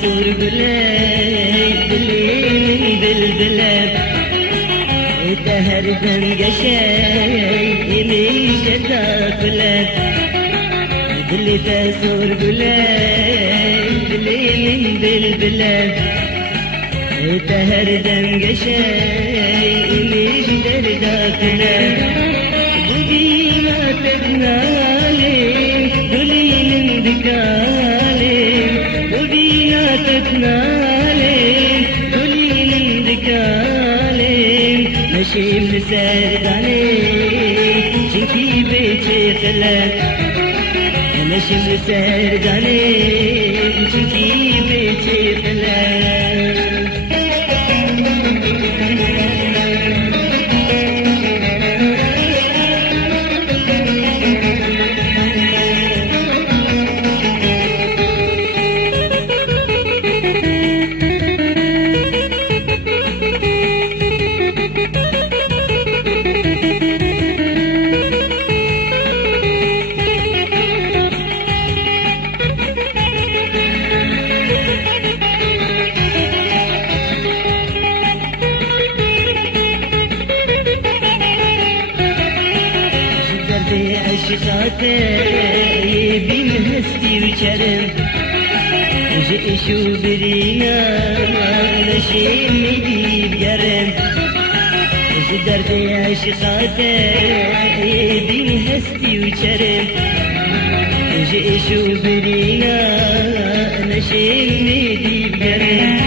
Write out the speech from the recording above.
sorgulayt dilim bildiler her dem geçey imişe taklet dilde sorgulayt dilim bildiler her dem geçey imişe taklet bu binat etnalim dulim dikalim bu binat etnalim dulim dikalim نشیم سردانه چنکی بیچه خلق نشیم سردانه چنکی بیچه خلق عشقاته بين هستي وشرم جئشو برينا نشيم مديب يرم درد عشقاته بين هستي وشرم جئشو برينا نشيم مديب يرم